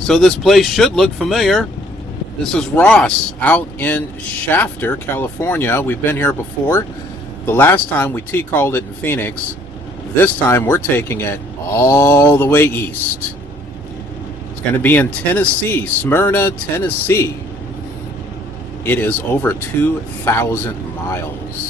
So this place should look familiar. This is Ross out in Shafter, California. We've been here before. The last time we T-called it in Phoenix. This time we're taking it all the way east. It's going to be in Tennessee, Smyrna, Tennessee. It is over 2,000 miles.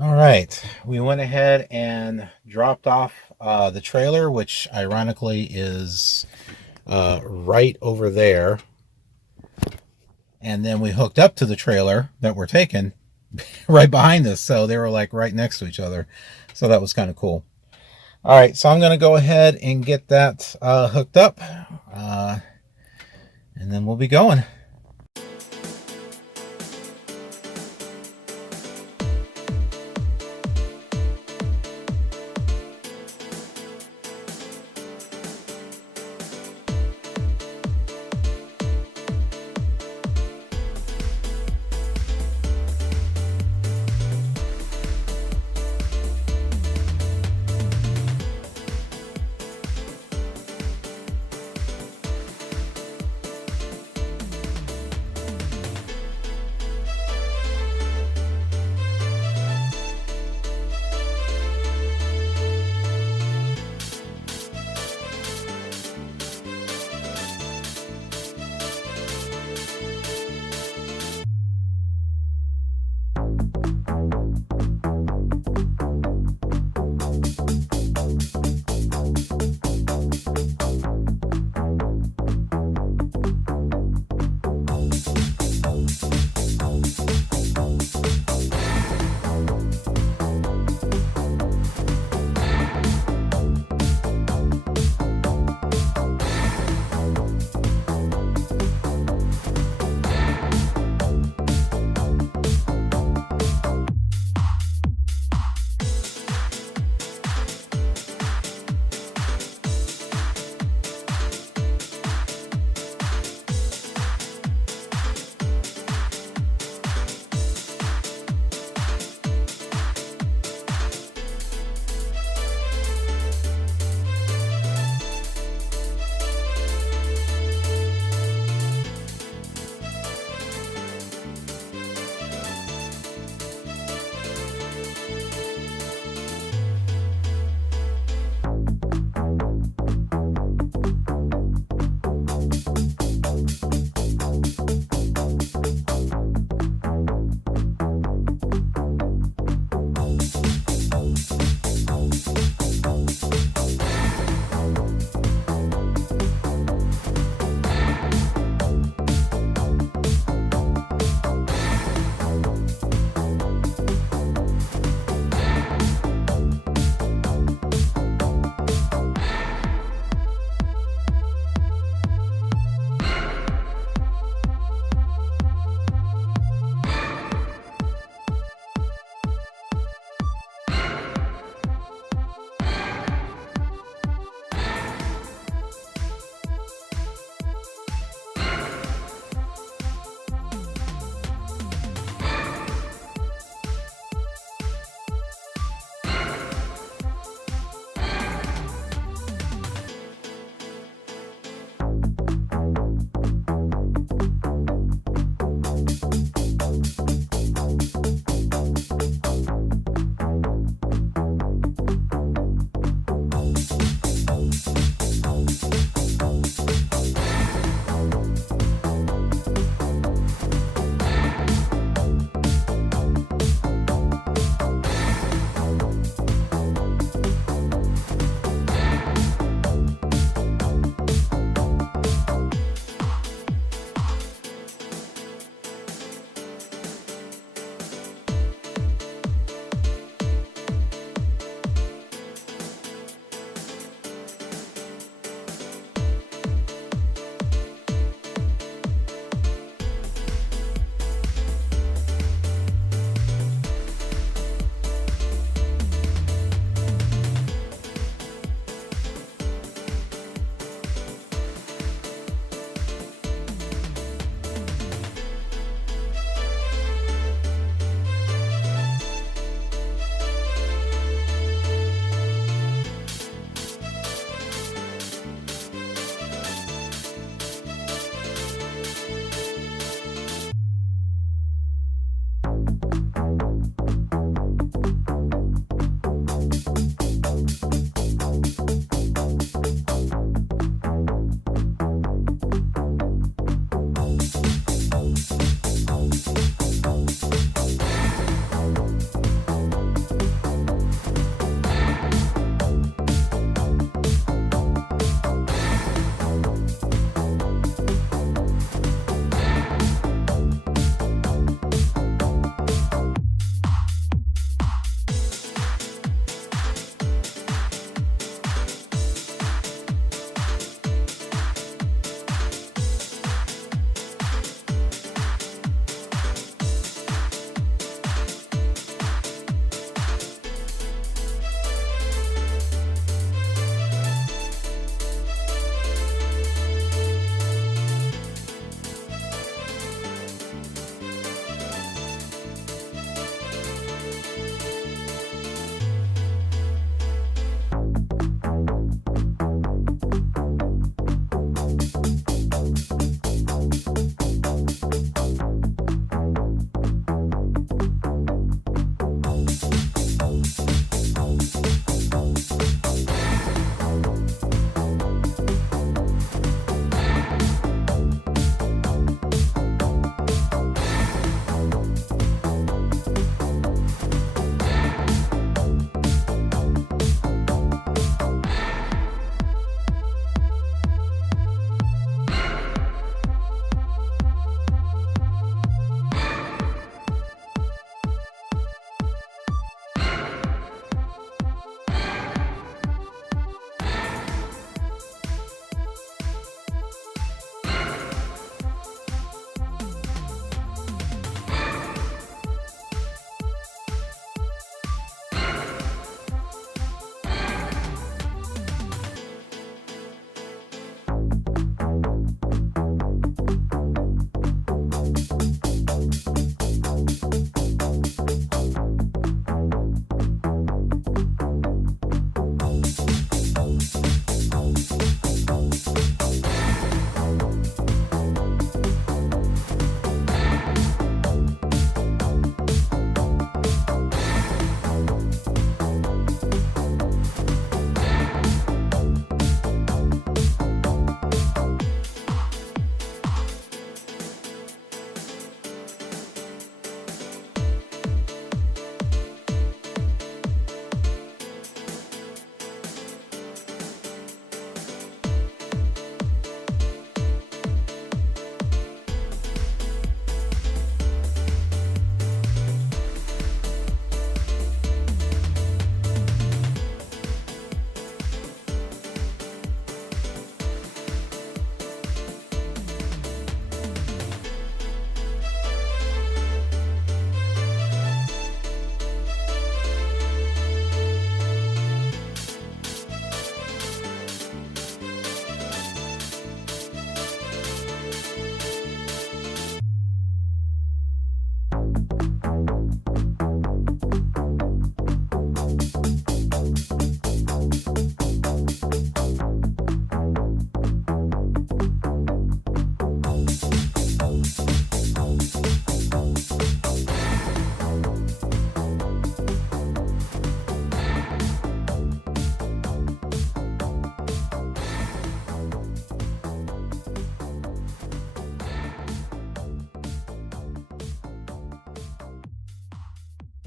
All right, we went ahead and dropped off the trailer, which ironically is right over there. And then we hooked up to the trailer that we're taking right behind us. So they were like right next to each other. So that was kind of cool. All right, so I'm going to go ahead and get that hooked up. And then we'll be going.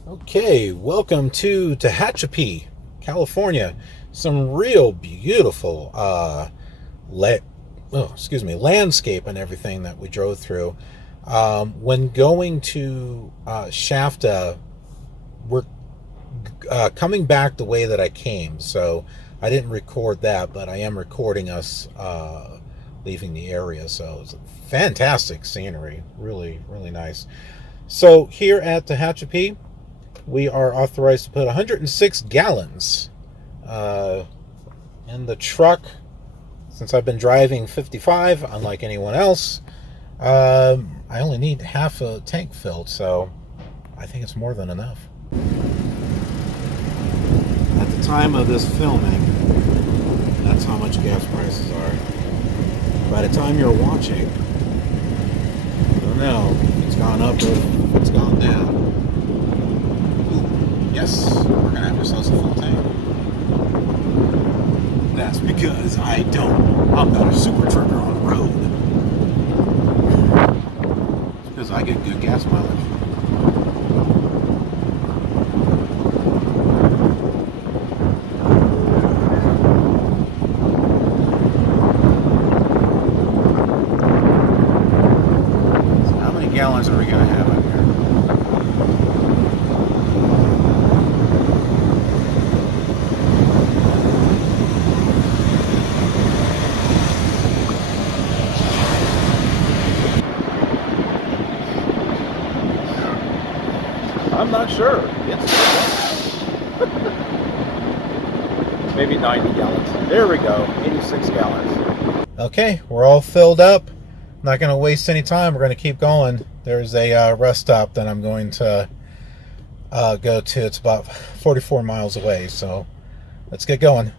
Okay, welcome to Tehachapi, California. Some real beautiful landscape and everything that we drove through. When going to Shafta, we're coming back the way that I came, so I didn't record that, but I am recording us leaving the area. So it's fantastic scenery, really, really nice. So here at Tehachapi, we are authorized to put 106 gallons in the truck. Since I've been driving 55, unlike anyone else, I only need half a tank filled, so I think it's more than enough. At the time of this filming, that's how much gas prices are. By the time you're watching, I don't know if it's gone up or if it's gone down. Ooh, yes, we're gonna have ourselves a full tank. That's because I'm not a super trucker on the road. It's because I get good gas mileage. So how many gallons are we going to have in here? I'm not sure. Maybe 90 gallons. There we go. 86 gallons. Okay, we're all filled up. Not going to waste any time. We're going to keep going. There's a rest stop that I'm going to go to. It's about 44 miles away, so let's get going.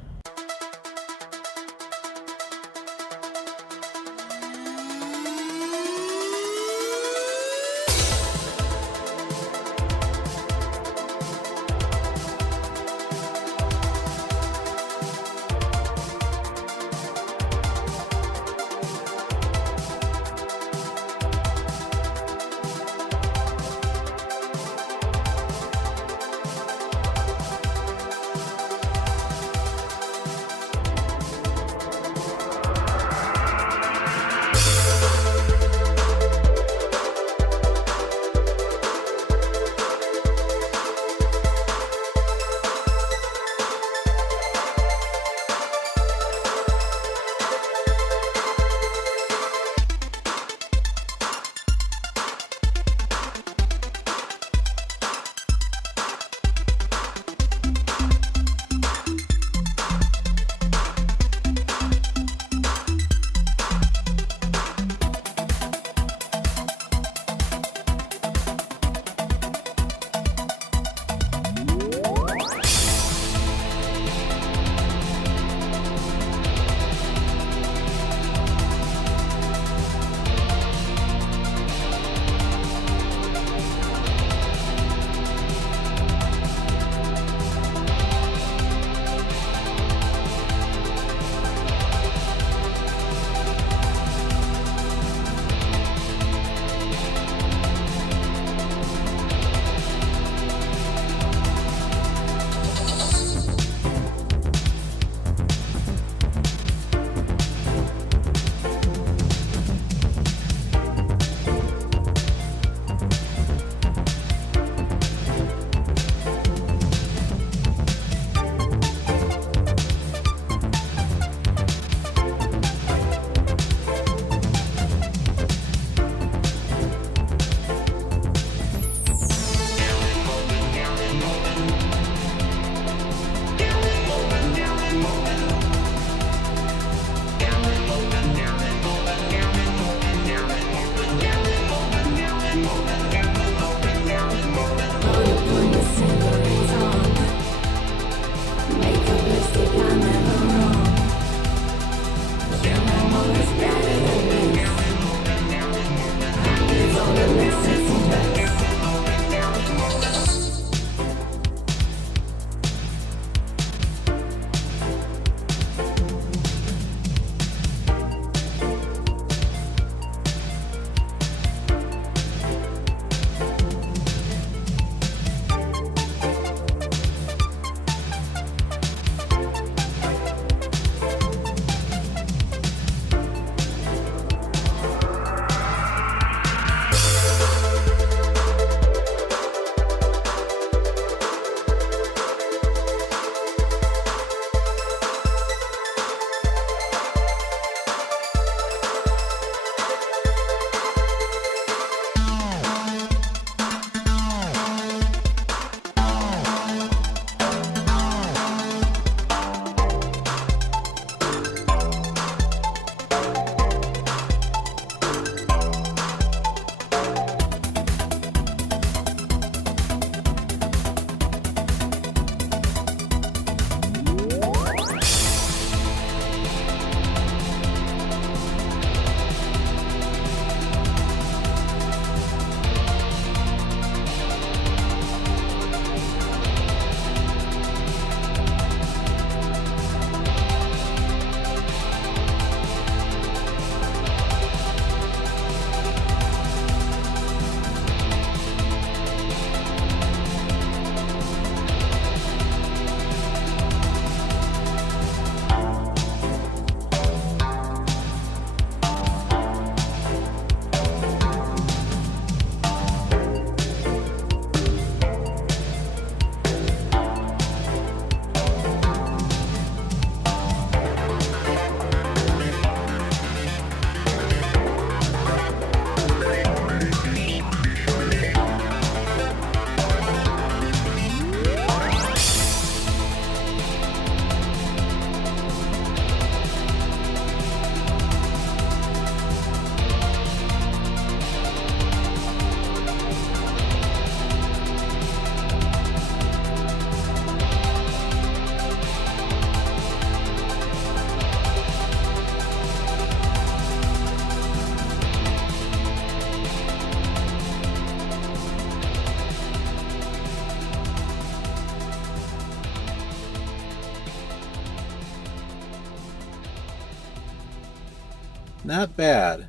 not bad.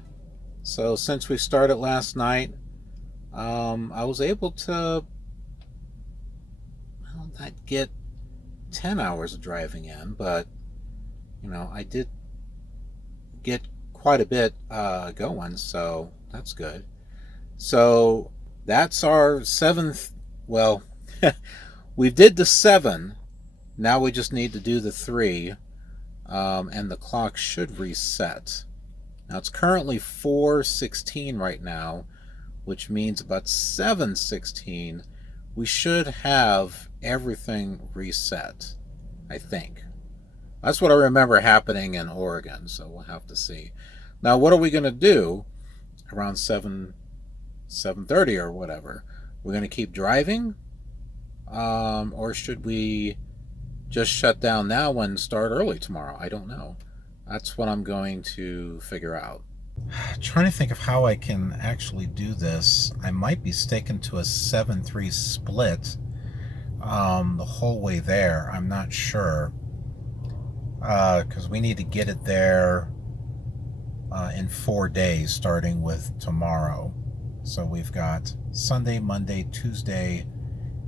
So since we started last night, I was able to, well, not get 10 hours of driving in, but I did get quite a bit going, so that's good. So that's our seventh. Well, we did the 7. Now we just need to do the 3, and the clock should reset. Now it's currently 4:16 right now, which means about 7:16 we should have everything reset, I think. That's what I remember happening in Oregon, so we'll have to see. Now, what are we going to do around 7:30 or whatever? We're going to keep driving, or should we just shut down now and start early tomorrow? I don't know. That's what I'm going to figure out. Trying to think of how I can actually do this. I might be sticking to a 7-3 split the whole way there. I'm not sure, because we need to get it there in 4 days, starting with tomorrow. So we've got Sunday, Monday, Tuesday,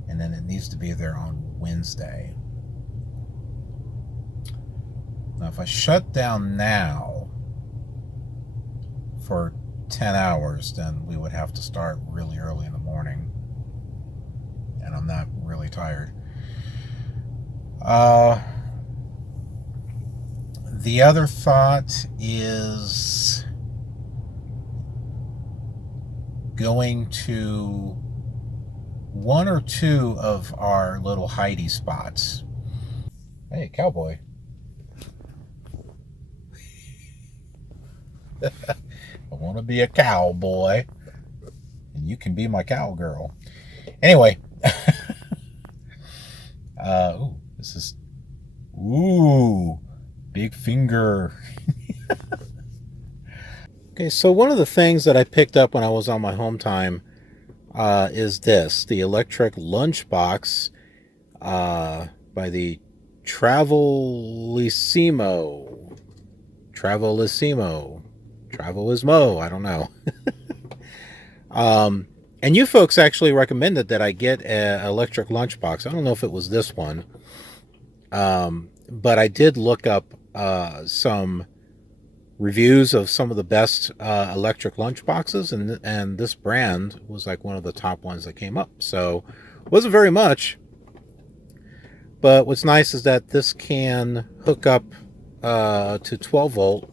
and then it needs to be there on Wednesday. Now, if I shut down now for 10 hours, then we would have to start really early in the morning. And I'm not really tired. The other thought is going to one or two of our little hidey spots. Hey, cowboy. I want to be a cowboy, and you can be my cowgirl. Anyway, this is, big finger. Okay, so one of the things that I picked up when I was on my home time is this, the electric lunchbox by the Travelissimo, I don't know. And you folks actually recommended that I get an electric lunchbox. I don't know if it was this one, but I did look up some reviews of some of the best electric lunchboxes, and this brand was like one of the top ones that came up. So it wasn't very much, but what's nice is that this can hook up to 12 volt,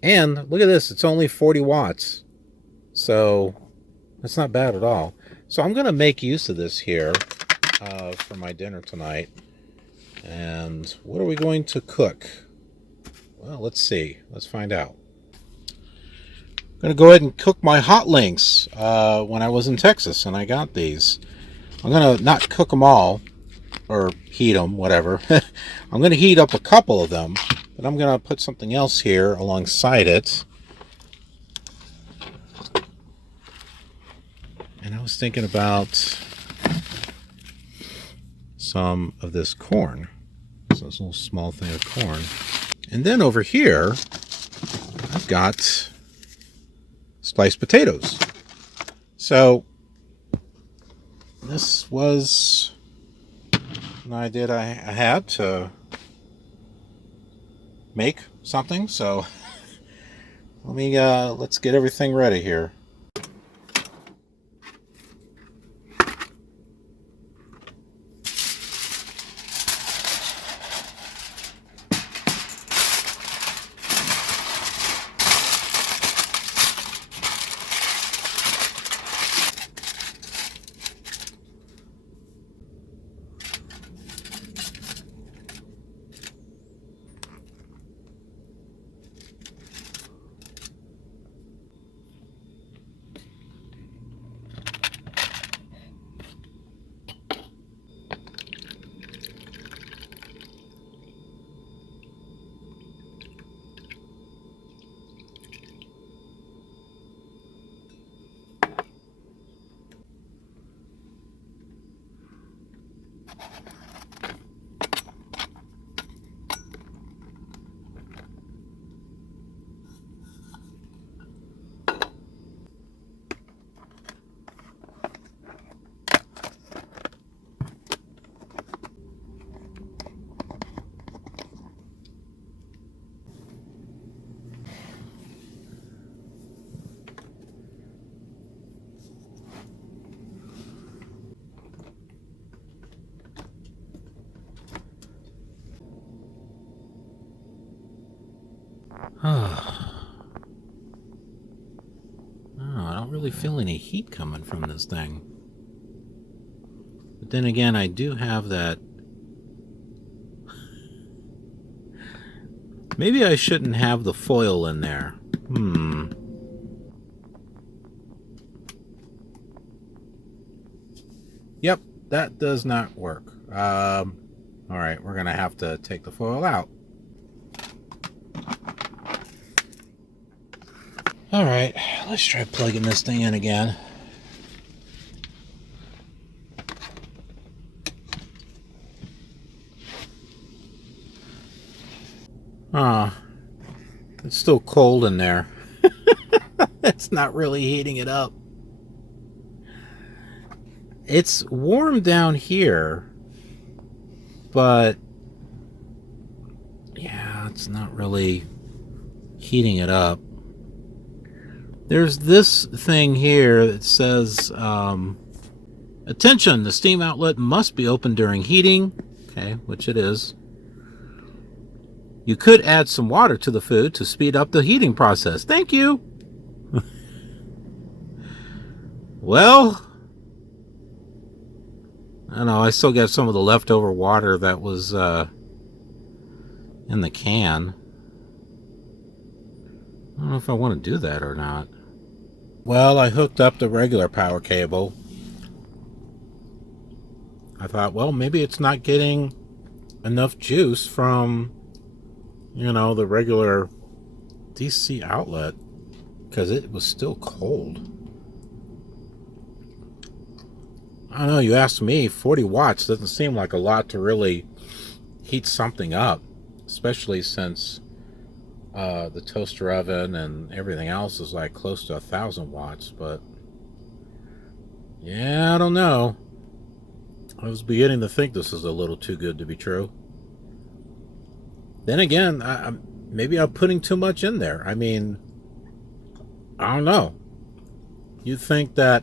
and look at this, it's only 40 watts, so that's not bad at all. So I'm going to make use of this here for my dinner tonight. And what are we going to cook? Well, let's see. Let's find out. I'm going to go ahead and cook my hot links when I was in Texas, and I got these. I'm going to not cook them all, or heat them, whatever. I'm going to heat up a couple of them, but I'm going to put something else here alongside it. And I was thinking about some of this corn. So this little small thing of corn. And then over here, I've got sliced potatoes. So this was an idea I had to make something. So let's get everything ready here. really feel any heat coming from this thing. But then again, I do have that. Maybe I shouldn't have the foil in there. Yep, that does not work. All right, we're going to have to take the foil out. All right, let's try plugging this thing in again. It's still cold in there. It's not really heating it up. It's warm down here, but yeah, it's not really heating it up. There's this thing here that says, attention, the steam outlet must be open during heating. Okay, which it is. You could add some water to the food to speed up the heating process. Thank you. Well, I don't know. I still got some of the leftover water that was in the can. I don't know if I want to do that or not. Well, I hooked up the regular power cable. I thought, well, maybe it's not getting enough juice from, you know, the regular DC outlet, because it was still cold. I don't know, you asked me, 40 watts doesn't seem like a lot to really heat something up, especially since the toaster oven and everything else is like close to 1,000 watts. But yeah, I don't know. I was beginning to think this is a little too good to be true. Then again, maybe I'm putting too much in there. I mean, I don't know. You'd think that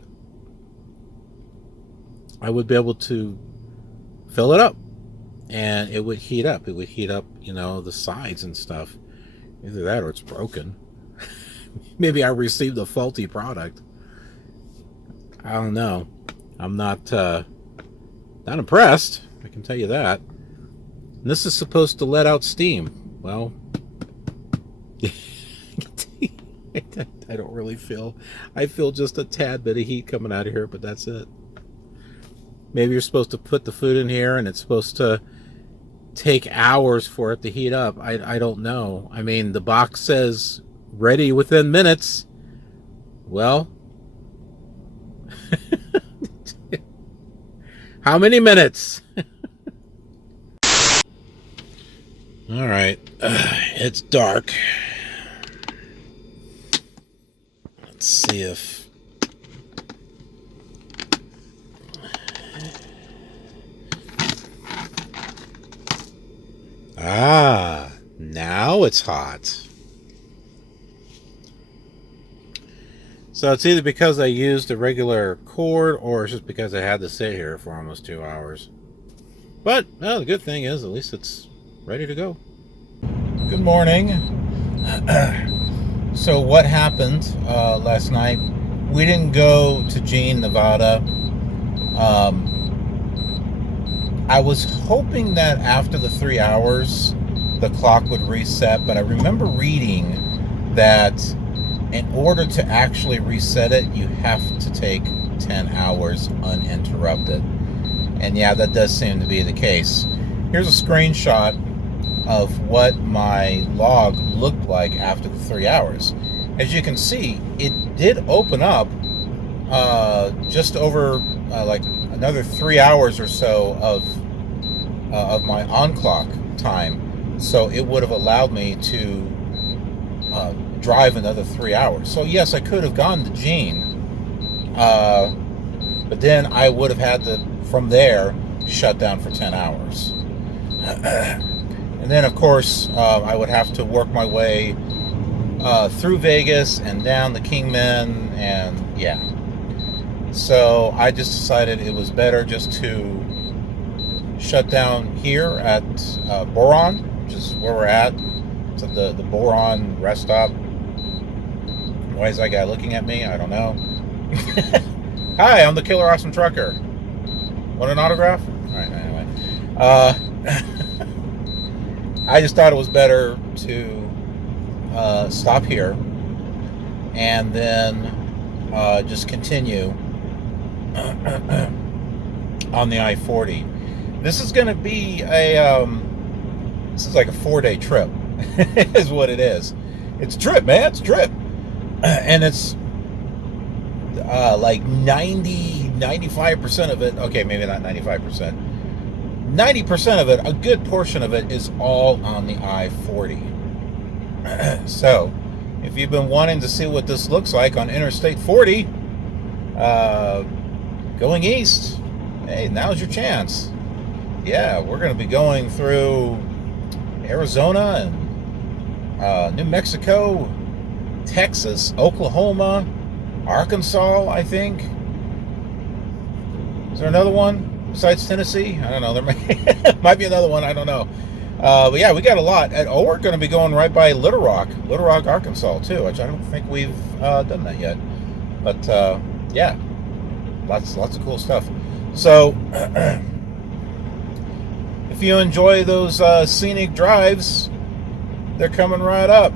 I would be able to fill it up and it would heat up. It would heat up, you know, the sides and stuff. Either that or it's broken. Maybe I received a faulty product. I don't know. I'm not impressed, I can tell you that. And this is supposed to let out steam. Well, I don't really feel, I feel just a tad bit of heat coming out of here, but that's it. Maybe you're supposed to put the food in here and it's supposed to take hours for it to heat up. I don't know. I mean, the box says ready within minutes. Well, how many minutes? All right, it's dark. Let's see if now it's hot. So it's either because I used a regular cord or it's just because I had to sit here for almost 2 hours. But, well, the good thing is at least it's ready to go. Good morning. So what happened last night? We didn't go to Jean, Nevada. I was hoping that after the 3 hours, the clock would reset, but I remember reading that in order to actually reset it, you have to take 10 hours uninterrupted. And yeah, that does seem to be the case. Here's a screenshot of what my log looked like after the 3 hours. As you can see, it did open up just over like another 3 hours or so of my on-clock time. So it would have allowed me to drive another 3 hours. So yes, I could have gone to Jean, but then I would have had to, from there, shut down for 10 hours. And then, of course, I would have to work my way through Vegas and down the Kingman, and yeah. So I just decided it was better just to shut down here at Boron, which is where we're at. It's at the Boron rest stop. Why is that guy looking at me? I don't know. Hi, I'm the KILR Awesome Trucker. Want an autograph? All right, anyway. I just thought it was better to stop here and then just continue on the I-40. This is going to be this is like a 4-day trip, is what it is. It's a trip, man. It's a trip. And it's like 95% of it, okay, maybe not 95%, 90% of it, a good portion of it is all on the I-40. So, if you've been wanting to see what this looks like on Interstate 40, going east, hey, now's your chance. Yeah, we're going to be going through Arizona and New Mexico, Texas, Oklahoma, Arkansas, I think. Is there another one besides Tennessee? I don't know. There might be another one. I don't know. But yeah, we got a lot. We're going to be going right by Little Rock, Arkansas, too, which I don't think we've done that yet. But yeah, lots of cool stuff. So if you enjoy those scenic drives, they're coming right up.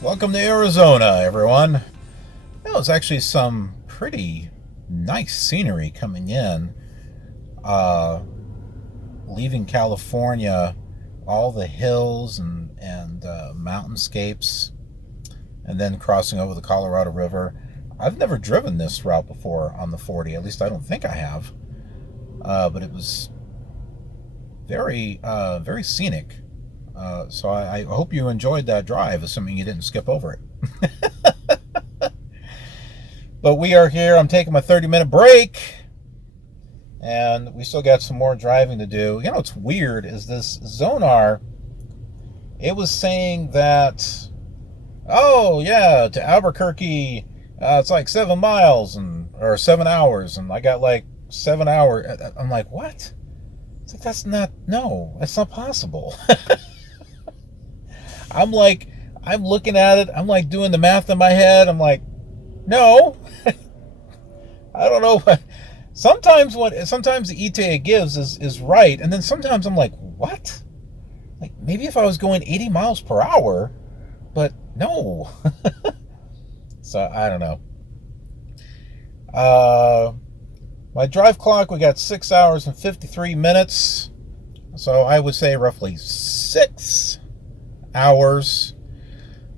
Welcome to Arizona, everyone. It's actually some pretty nice scenery coming in. Leaving California, all the hills and mountainscapes, and then crossing over the Colorado River. I've never driven this route before on the 40. At least I don't think I have. But it was very scenic. So I hope you enjoyed that drive, assuming you didn't skip over it. But we are here. I'm taking my 30-minute break, and we still got some more driving to do. You know what's weird is this Zonar, it was saying that, oh yeah, to Albuquerque, it's like 7 miles or 7 hours, and I got like 7 hours. I'm like, what? It's like, that's not possible. I'm looking at it. I'm like doing the math in my head. I'm like, no. I don't know. Sometimes the ETA gives is right, and then sometimes I'm like, what? Like, maybe if I was going 80 miles per hour, but no. So I don't know. My drive clock, we got 6 hours and 53 minutes. So I would say roughly 6 hours.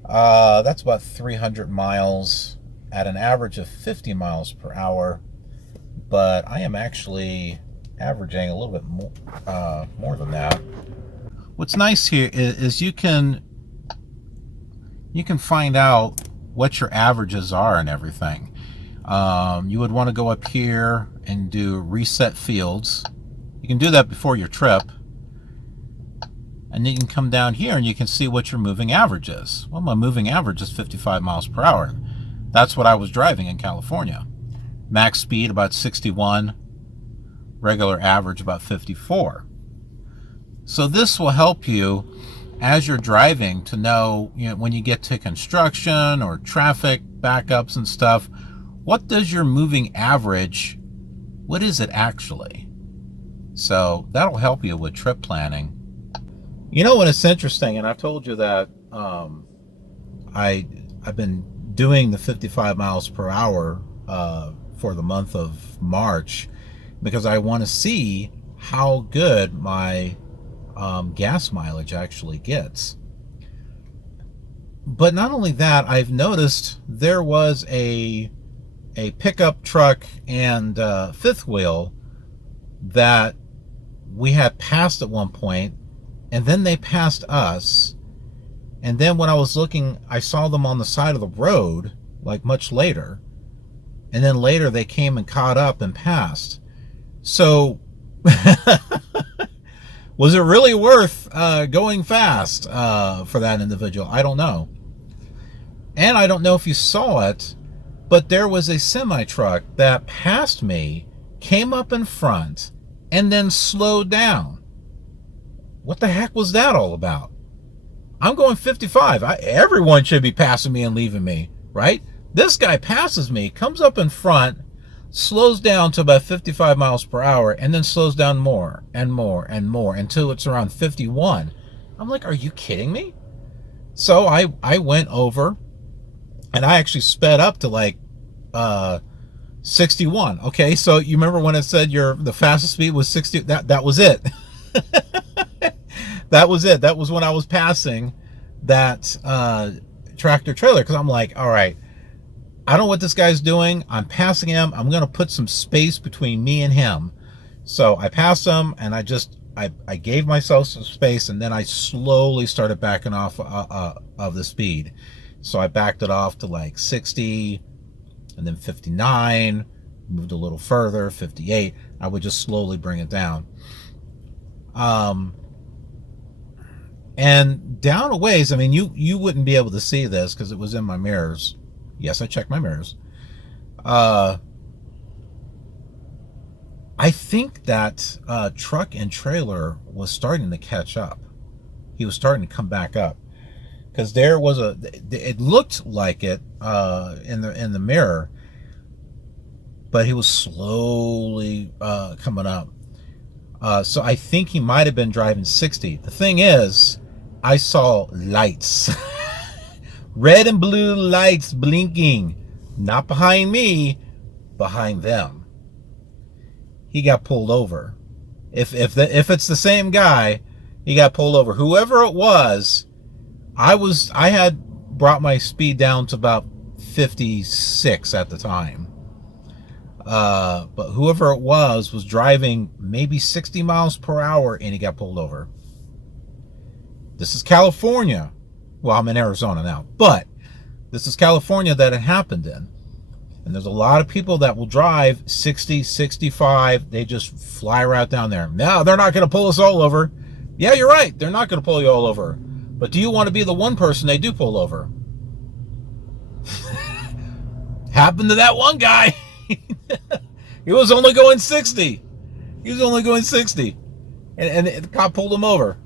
That's about 300 miles at an average of 50 miles per hour. But I am actually averaging a little bit more than that. What's nice here is you can find out what your averages are and everything. You would want to go up here and do reset fields. You can do that before your trip. And then you can come down here and you can see what your moving average is. Well, my moving average is 55 miles per hour. That's what I was driving in California. Max speed about 61, regular average about 54. So this will help you as you're driving to know, when you get to construction or traffic backups and stuff, what does your moving average, what is it actually? So that'll help you with trip planning. When it's interesting, and I've told you that I've been doing the 55 miles per hour for the month of March because I want to see how good my gas mileage actually gets. But not only that, I've noticed there was a pickup truck and fifth wheel that we had passed at one point, and then they passed us, and then when I was looking, I saw them on the side of the road like much later, and then later they came and caught up and passed. So was it really worth going fast for that individual? I don't know. And I don't know if you saw it, but there was a semi-truck that passed me, came up in front, and then slowed down. What the heck was that all about? I'm going 55. Everyone should be passing me and leaving me, right? This guy passes me, comes up in front, slows down to about 55 miles per hour, and then slows down more and more and more until it's around 51. I'm like, are you kidding me? So I went over, and I actually sped up to like 61. Okay, so you remember when it said the fastest speed was 60? That was it. That was it. That was when I was passing that tractor trailer, because I'm like, all right, I don't know what this guy's doing. I'm passing him. I'm going to put some space between me and him. So I passed him, and I gave myself some space, and then I slowly started backing off of the speed. So I backed it off to like 60, and then 59, moved a little further, 58. I would just slowly bring it down. And down a ways, I mean, you wouldn't be able to see this because it was in my mirrors. Yes, I checked my mirrors. I think that truck and trailer was starting to catch up. He was starting to come back up because there was it looked like it in the mirror, but he was slowly coming up. So I think he might have been driving 60. The thing is, I saw lights Red and blue lights blinking. Not behind me, behind them. He got pulled over. If it's the same guy, he got pulled over. Whoever it was, I had brought my speed down to about 56 at the time. But whoever it was driving maybe 60 miles per hour and he got pulled over. This is California. Well, I'm in Arizona now, but this is California that it happened in. And there's a lot of people that will drive 60, 65. They just fly right down there. No, they're not going to pull us all over. Yeah, you're right. They're not going to pull you all over. But do you want to be the one person they do pull over? Happened to that one guy. He was only going 60. He was only going 60. And the cop pulled him over.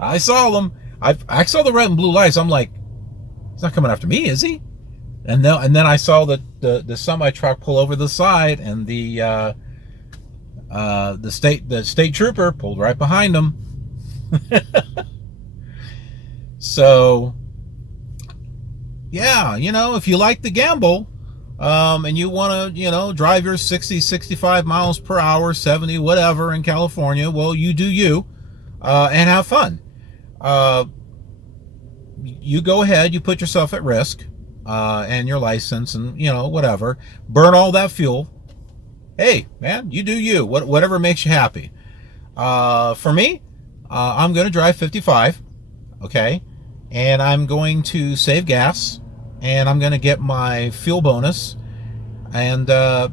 I saw them. I saw the red and blue lights. I'm like, he's not coming after me, is he? And then I saw the semi truck pull over the side, and the state trooper pulled right behind him. So yeah, if you like to gamble, and you want to, drive your 60, 65 miles per hour, 70, whatever in California, well, you do you, and have fun. You go ahead, you put yourself at risk, and your license and, whatever. Burn all that fuel. Hey, man, you do you. Whatever makes you happy. For me, I'm going to drive 55, okay? And I'm going to save gas, and I'm going to get my fuel bonus, and, nah.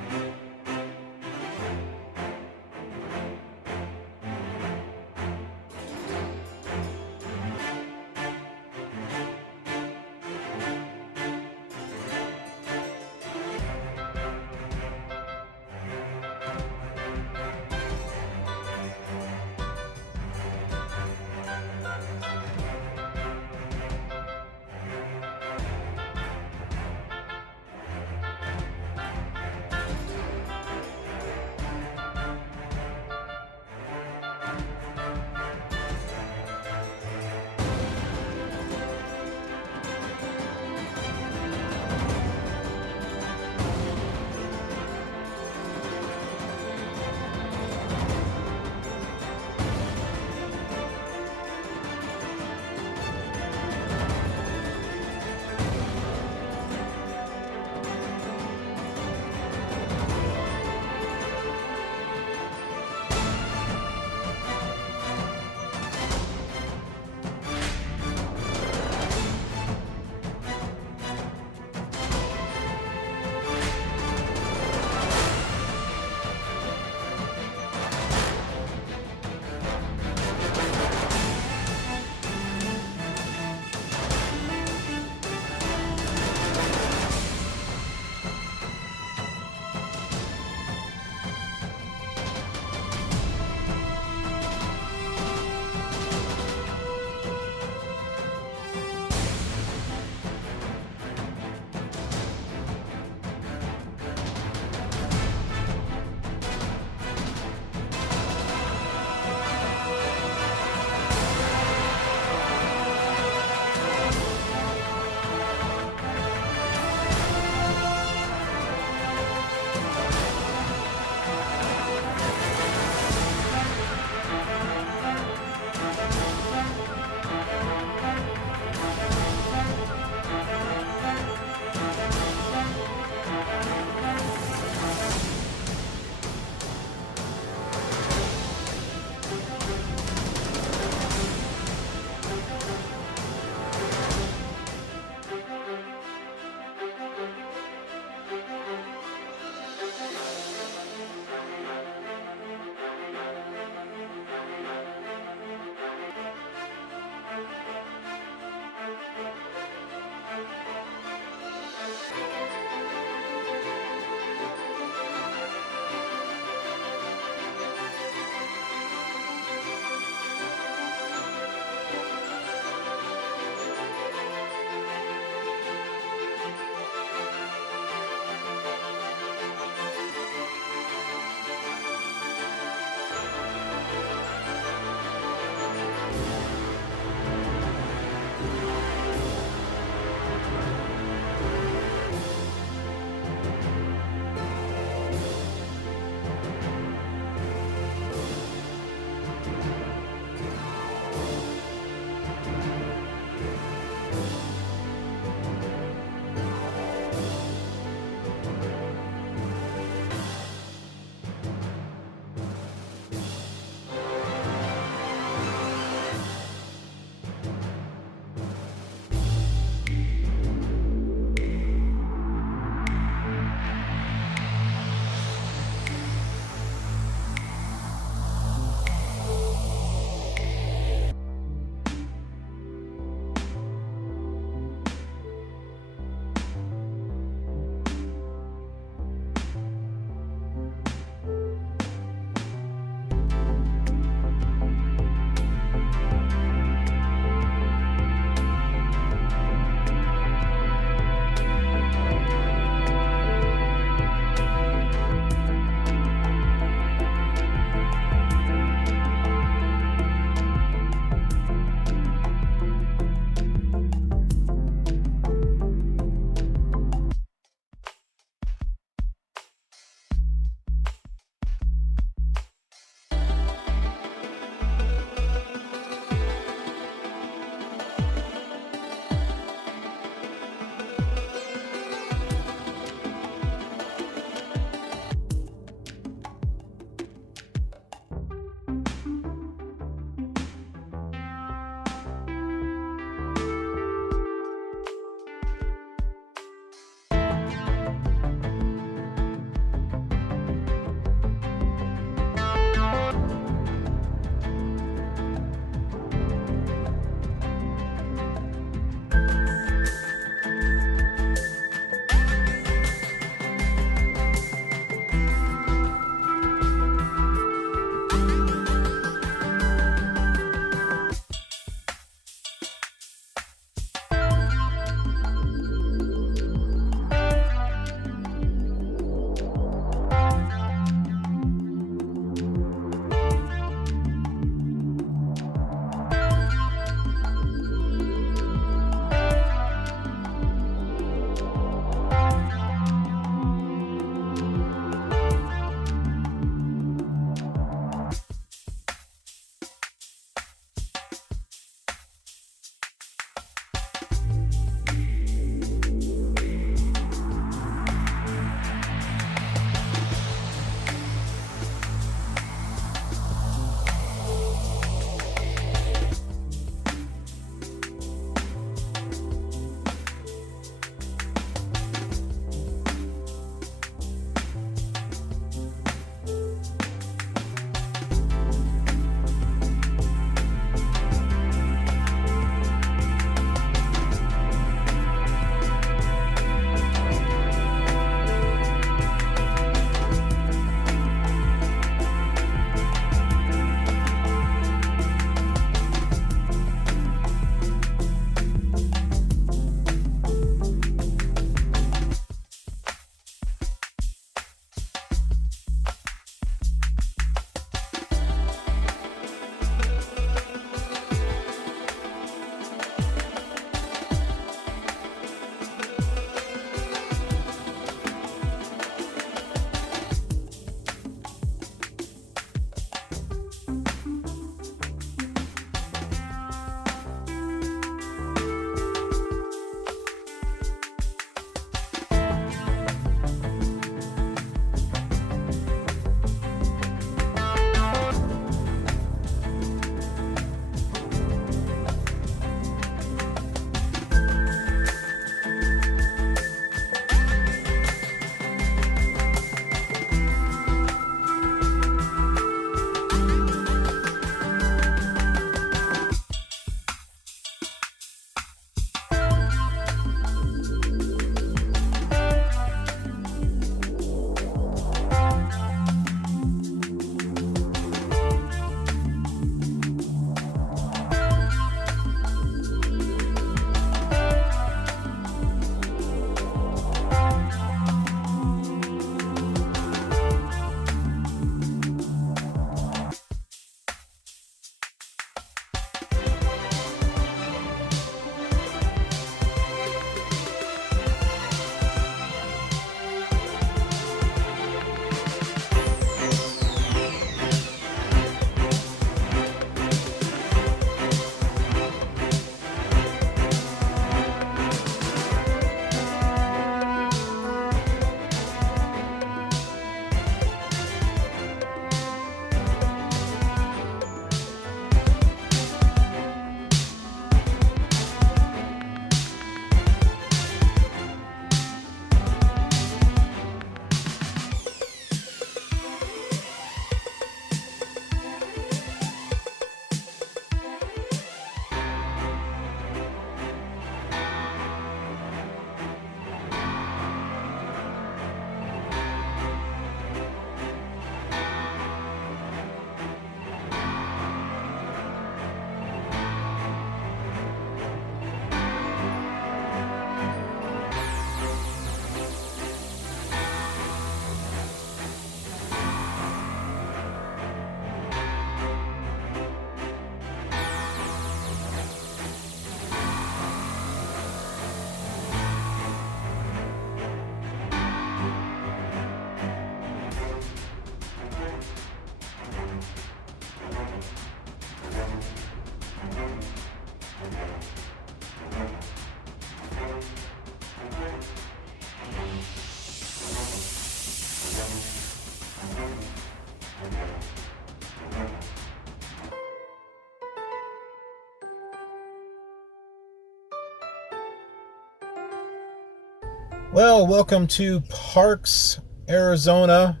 Well, welcome to Parks, Arizona.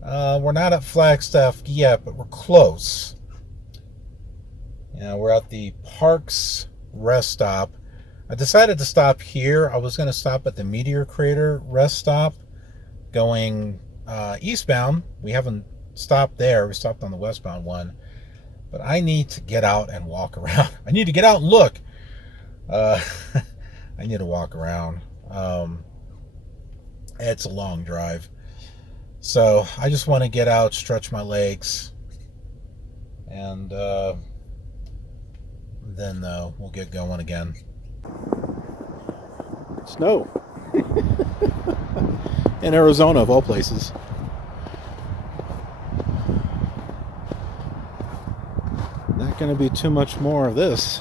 We're not at Flagstaff yet, but we're close. We're at the Parks rest stop. I decided to stop here. I was going to stop at the Meteor Crater rest stop going eastbound. We haven't stopped there. We stopped on the westbound one. But I need to get out and walk around. I need to get out and look. I need to walk around. It's a long drive. So I just want to get out, stretch my legs, and then we'll get going again. Snow. In Arizona, of all places. Not going to be too much more of this.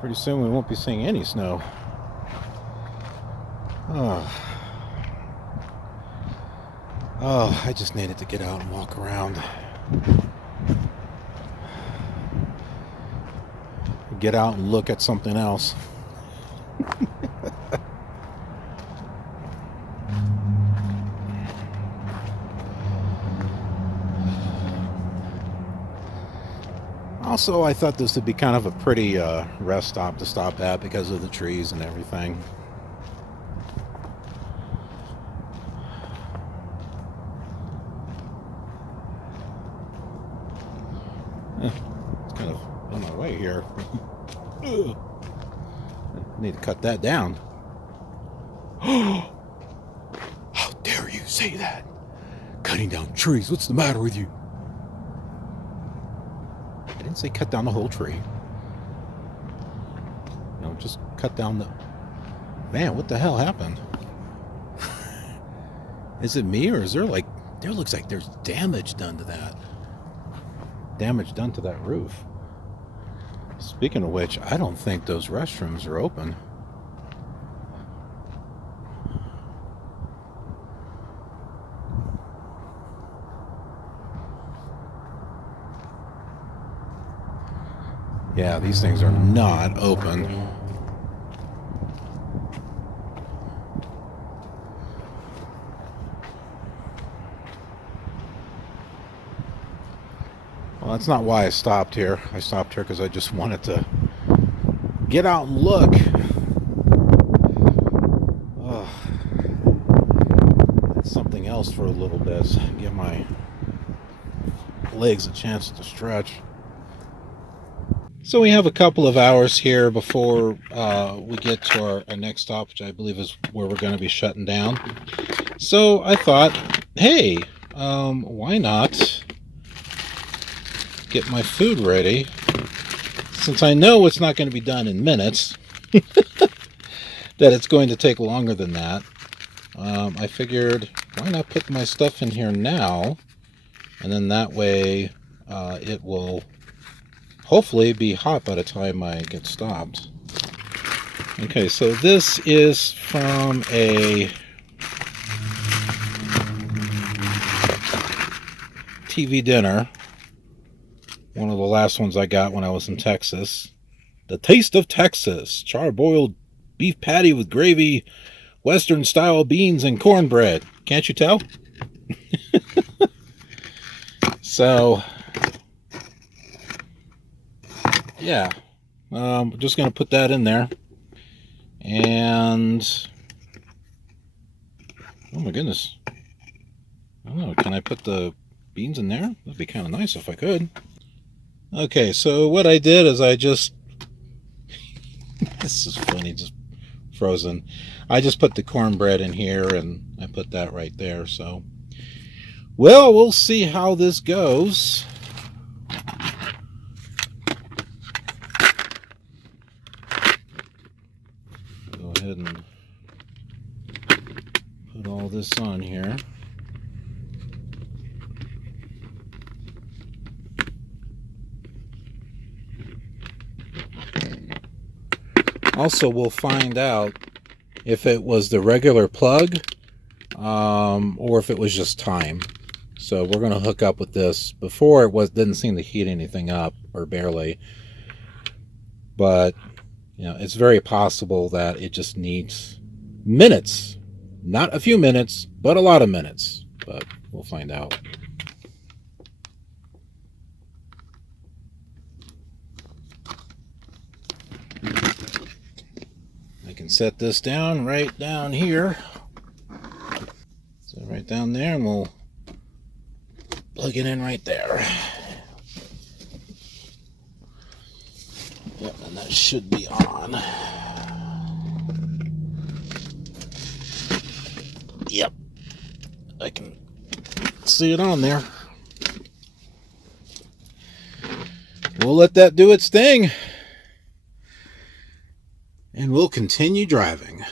Pretty soon we won't be seeing any snow. Oh, I just needed to get out and walk around. Get out and look at something else. Also, I thought this would be kind of a pretty rest stop to stop at because of the trees and everything. It's kind of on my way here. I need to cut that down. How dare you say that? Cutting down trees, what's the matter with you? I didn't say cut down the whole tree. No, just cut down the... Man, what the hell happened? Is it me, or is there like... There looks like there's damage done to that. Damage done to that roof. Speaking of which, I don't think those restrooms are open. Yeah, these things are not open. Well, that's not why I stopped here. I stopped here because I just wanted to get out and look. Oh, that's something else for a little bit. Give my legs a chance to stretch. So we have a couple of hours here before we get to our next stop, which I believe is where we're going to be shutting down. So I thought, hey, why not get my food ready? Since I know it's not going to be done in minutes, that it's going to take longer than that, I figured, why not put my stuff in here now? And then that way it will hopefully be hot by the time I get stopped. Okay, so this is from a TV dinner. One of the last ones I got when I was in Texas. The Taste of Texas. Charbroiled beef patty with gravy, Western style beans and cornbread. Can't you tell? So... yeah, I'm just going to put that in there. And, oh my goodness. I don't know, can I put the beans in there? That'd be kind of nice if I could. Okay, so what I did is I just, this is funny, just frozen. I just put the cornbread in here and I put that right there, so. Well, we'll see how this goes. Ahead and put all this on here. Also, we'll find out if it was the regular plug or if it was just time. So we're going to hook up with this. Before it didn't seem to heat anything up, or barely. But it's very possible that it just needs minutes. Not a few minutes, but a lot of minutes. But we'll find out. I can set this down right down here. So right down there, and we'll plug it in right there. Yep, and that should be on. Yep, I can see it on there. We'll let that do its thing, and we'll continue driving.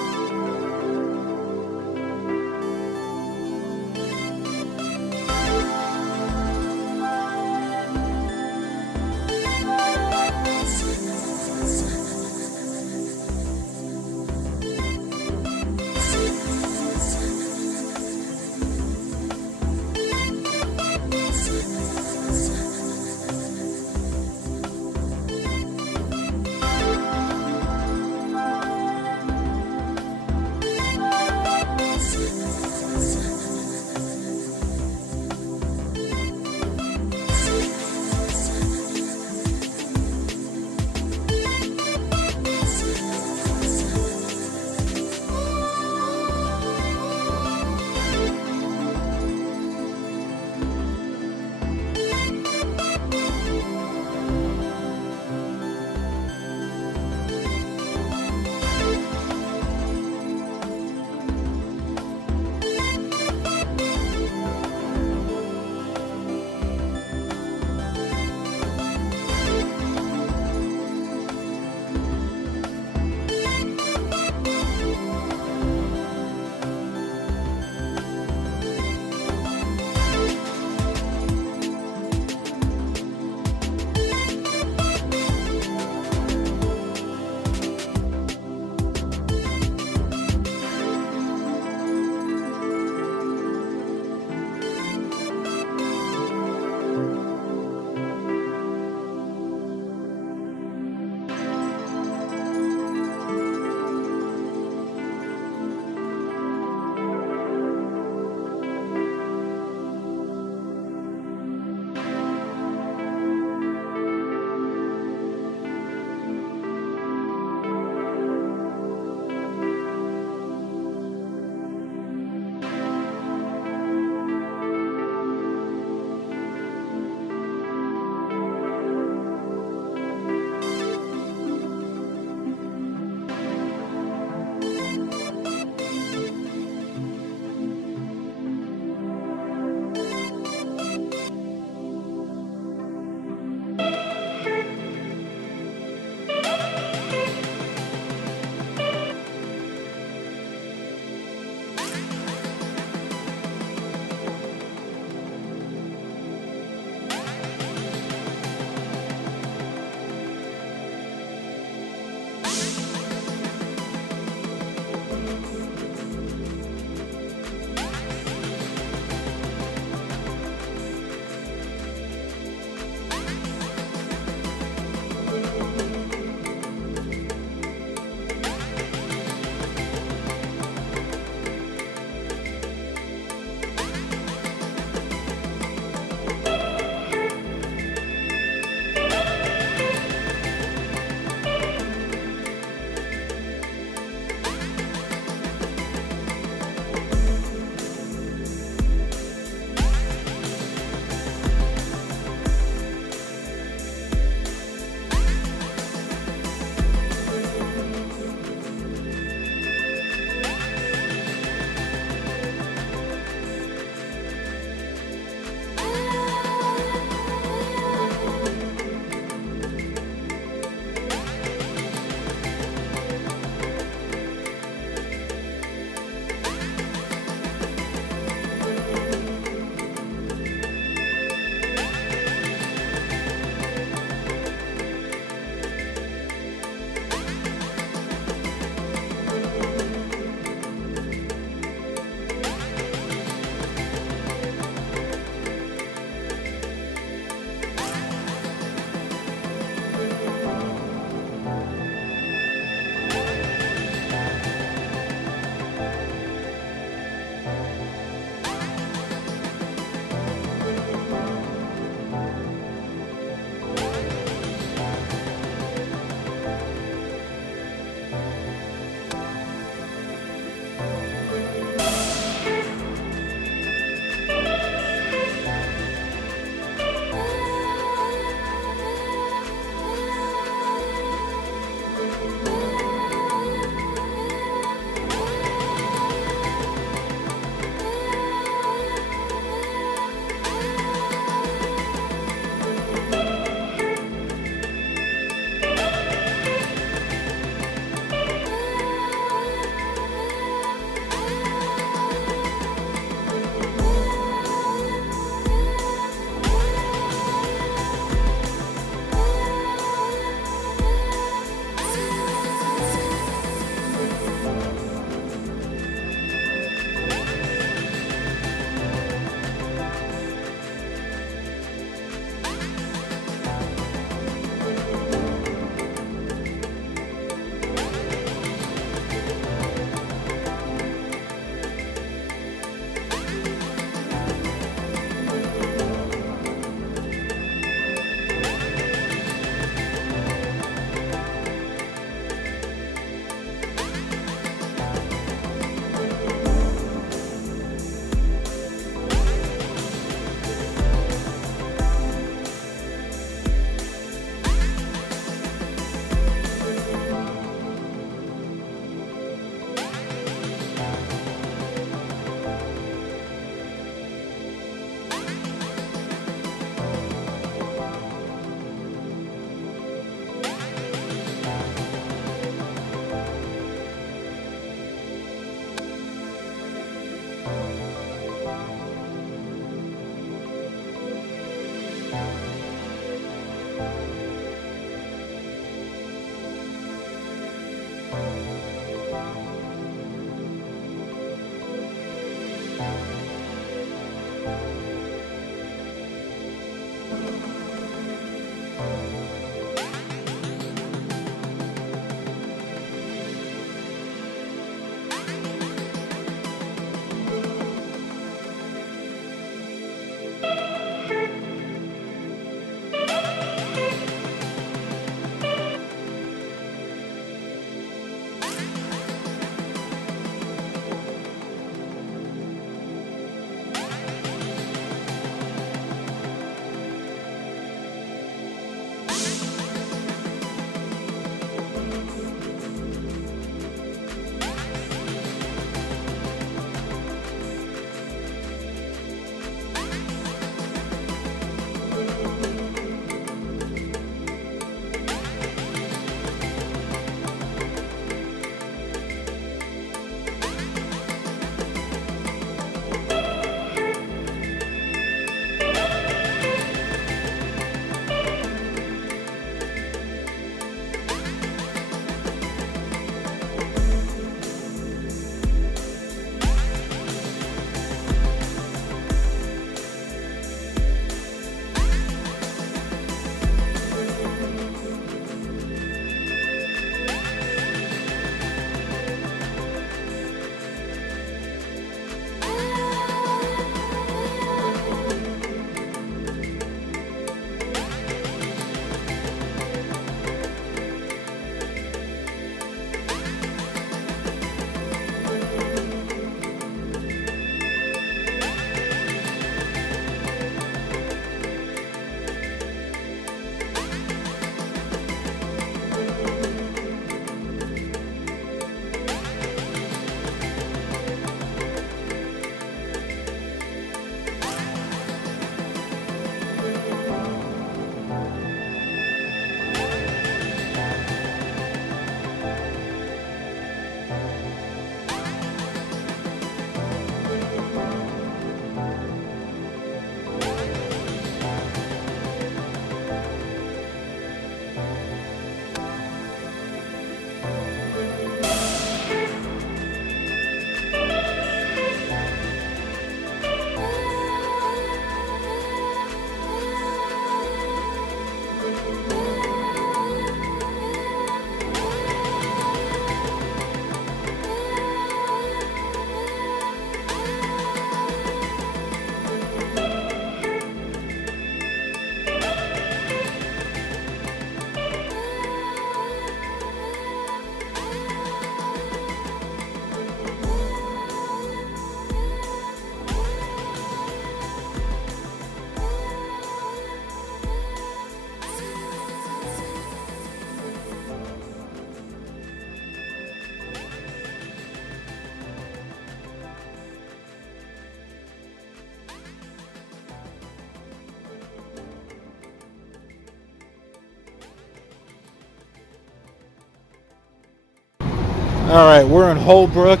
All right, we're in Holbrook,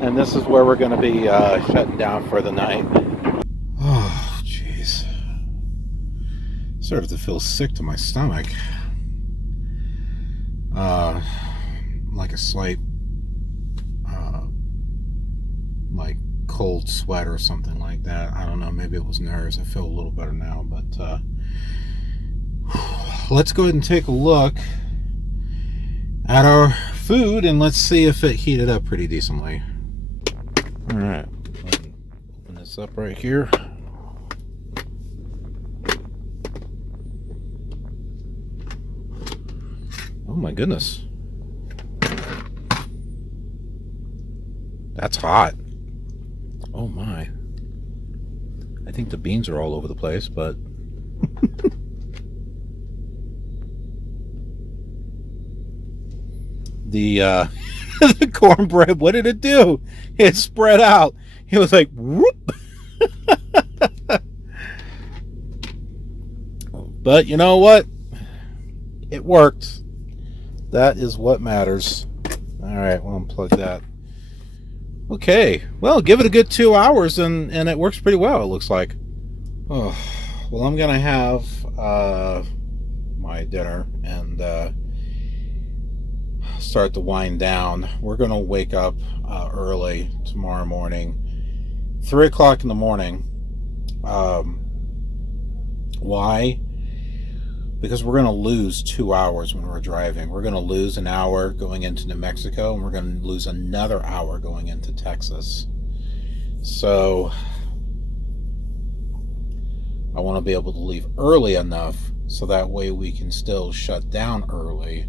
and this is where we're going to be shutting down for the night. Oh, jeez. Started to feel sick to my stomach. Like a slight, like cold sweat or something like that. I don't know, maybe it was nerves. I feel a little better now, but let's go ahead and take a look at our food and let's see if it heated up pretty decently. All right, open this up right here. Oh my goodness, that's hot. Oh my, I think the beans are all over the place, but the the cornbread, what did it do? It spread out. It was like whoop. But you know what? It worked. That is what matters. All right, we'll unplug that. Okay, well, give it a good 2 hours and it works pretty well, it looks like. Oh, well, I'm gonna have my dinner and start to wind down. We're gonna wake up early tomorrow morning, 3 o'clock in the morning. Why? Because we're going to lose 2 hours when we're driving. We're going to lose an hour going into New Mexico, and we're going to lose another hour going into Texas. So I want to be able to leave early enough so that way we can still shut down early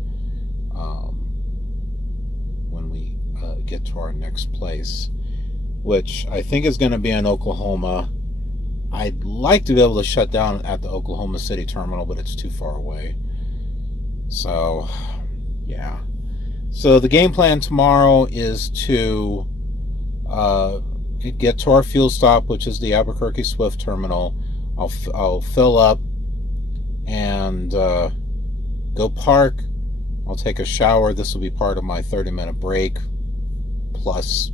when we get to our next place, which I think is going to be in Oklahoma. I'd like to be able to shut down at the Oklahoma City terminal, but it's too far away. So, yeah. So the game plan tomorrow is to get to our fuel stop, which is the Albuquerque Swift terminal. I'll fill up and go park. I'll take a shower. This will be part of my 30-minute break plus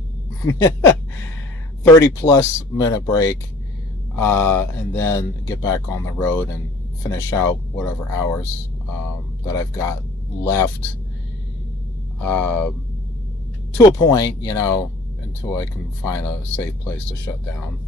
30 plus minute break, and then get back on the road and finish out whatever hours that I've got left, to a point, until I can find a safe place to shut down.